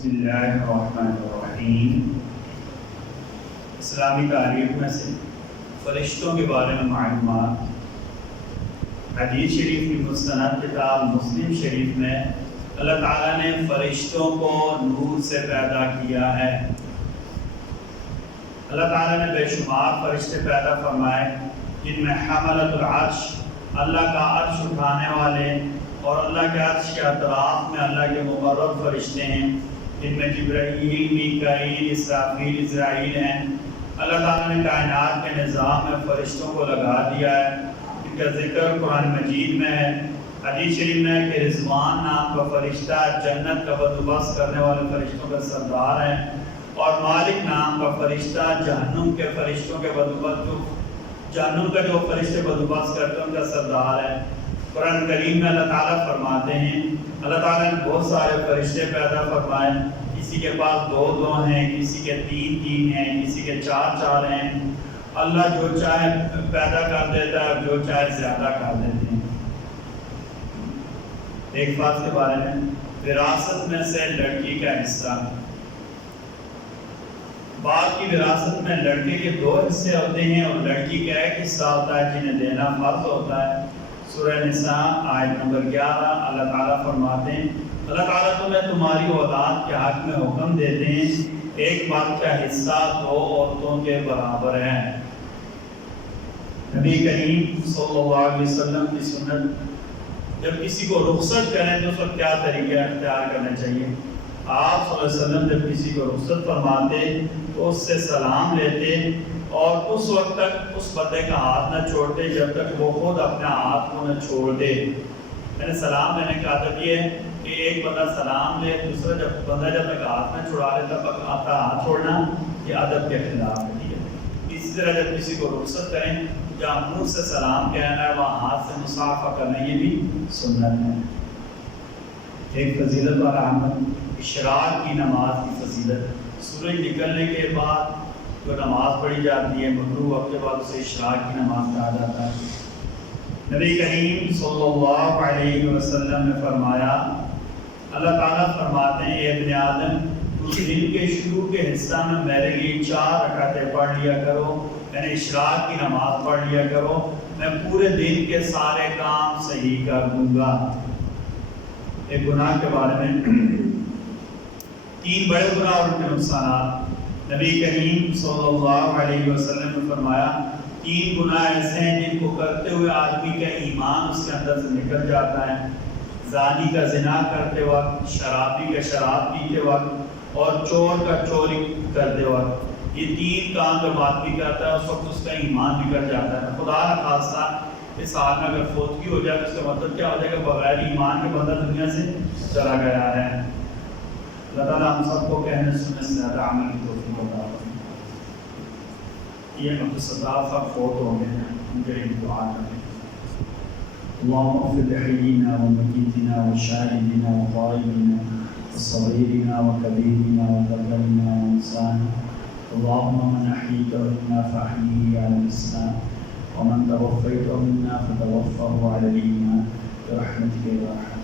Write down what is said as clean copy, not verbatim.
بسم اللہ الرحمن الرحیم۔ اسلامی تاریخ میں سے فرشتوں کے بارے میں معلومات۔ حدیث شریف کی مستند کتاب مسلم شریف میں اللہ تعالیٰ نے فرشتوں کو نور سے پیدا کیا ہے۔ اللہ تعالیٰ نے بے شمار فرشتے پیدا فرمائے جن میں حملۃ العرش، اللہ کا عرش اٹھانے والے، اور اللہ کے عرش کے اطراف میں اللہ کے مقرب فرشتے ہیں جن میں جبرائیل، میکائیل، اسرافیل، اسرائیل ہیں۔ اللہ تعالیٰ نے کائنات کے نظام میں فرشتوں کو لگا دیا ہے، ان کا ذکر قرآن مجید میں ہے۔ حدیث شریف میں ہے کہ رضوان نام کا فرشتہ جنت کا بندوبست کرنے والے فرشتوں کا سردار ہے، اور مالک نام کا فرشتہ جہنم کے فرشتوں کے جہنم کا جو فرشتے بندوبست کرتے ہیں ان کا سردار ہے۔ قرآن کریم میں اللہ تعالیٰ فرماتے ہیں، اللہ تعالیٰ نے بہت سارے فرشتے پیدا فرمائے، کسی کے پاس 2 ہیں، کسی کے 3 ہیں، کسی کے 4 ہیں۔ اللہ جو چاہے پیدا کر دیتا ہے، جو چاہے زیادہ کر دیتے ہیں۔ ایک بات کے بارے میں، وراثت میں سے لڑکی کا حصہ۔ باپ کی وراثت میں لڑکے کے 2 حصے ہوتے ہیں اور لڑکی کا 1 حصہ ہوتا ہے جنہیں دینا فرض ہوتا ہے۔ سورہ نساء آیت نمبر 11 اللہ تعالیٰ فرماتے ہیں، اللہ تعالیٰ تمہیں تمہاری اولاد کے حق میں حکم دیتے ہیں، ایک مرد کا حصہ 2 عورتوں کے برابر ہے۔ نبی کریم صلی اللہ علیہ وسلم کی سنت، جب کسی کو رخصت کریں تو اس وقت کیا طریقہ اختیار کرنا چاہیے؟ آپ صلی اللہ علیہ وسلم جب کسی کو رخصت فرماتے تو اس سے سلام لیتے اور اس وقت تک اس بندے کا ہاتھ نہ چھوڑتے جب تک وہ خود اپنے ہاتھ کو نہ چھوڑ دے۔ یعنی سلام دینے کا ادب یہ ہے کہ ایک بندہ سلام لے، دوسرا بندہ جب تک ہاتھ نہ چھڑا لے تب تک آپ کا ہاتھ چھوڑنا یہ ادب کے خلاف ہے، ٹھیک ہے۔ اسی طرح جب کسی کو رخصت کریں، جہاں منہ سے سلام کہنا ہے وہاں ہاتھ سے مصافحہ کرنا، یہ بھی سنت ہے۔ ایک فضیلت اور اہمیت، اشراق کی نماز کی فضیلت۔ سورج نکلنے کے بعد جو نماز پڑھی جاتی ہے، مغرب وقت کے بعد اسے اشراق کی نماز کہا جاتا ہے۔ نبی کریم صلی اللہ علیہ وسلم نے فرمایا، اللہ تعالیٰ فرماتے ہیں، اے ابن آدم، تو دن کے شروع کے حصہ میں میرے لیے 4 رکعتیں پڑھ لیا کرو، یعنی اشراق کی نماز پڑھ لیا کرو، میں پورے دن کے سارے کام صحیح کر دوں گا۔ ایک گناہ کے بارے میں، 3 بڑے گناہ اور ان کے نقصانات۔ نبی کریم صلی اللہ علیہ وسلم نے فرمایا، 3 گناہ ایسے ہیں جن کو کرتے ہوئے آدمی کا ایمان اس کے اندر سے نکل جاتا ہے۔ زانی کا زنا کرتے وقت، شرابی کا شراب پیتے وقت، اور چور کا چوری کرتے وقت۔ یہ 3 کام جب آدمی کرتا ہے اس وقت اس کا ایمان نکل جاتا ہے۔ خدا نہ خاصہ اس حال میں اگر فوتگی ہو جائے تو اس کا مطلب کیا ہو جائے گا؟ بغیر ایمان کے بندہ دنیا سے چلا گیا ہے۔ اللہ تعالیٰ ہم سب کو کہنے سننے سے زیادہ عمل کی توفیق عطا فرمائے۔ یہ عبدالستار صاحب فوت ہو گئے ہیں، ان کے لیے دعا کریں۔ اللهم اغفر لحينا وميتنا وشاهدنا وغائبنا وصغيرنا وكبيرنا وذكرنا وانسانا، اللهم من احييته منا فاحيه على الاسلام ومن توفيته منا فتوفه على الايمان برحمتك يا ارحم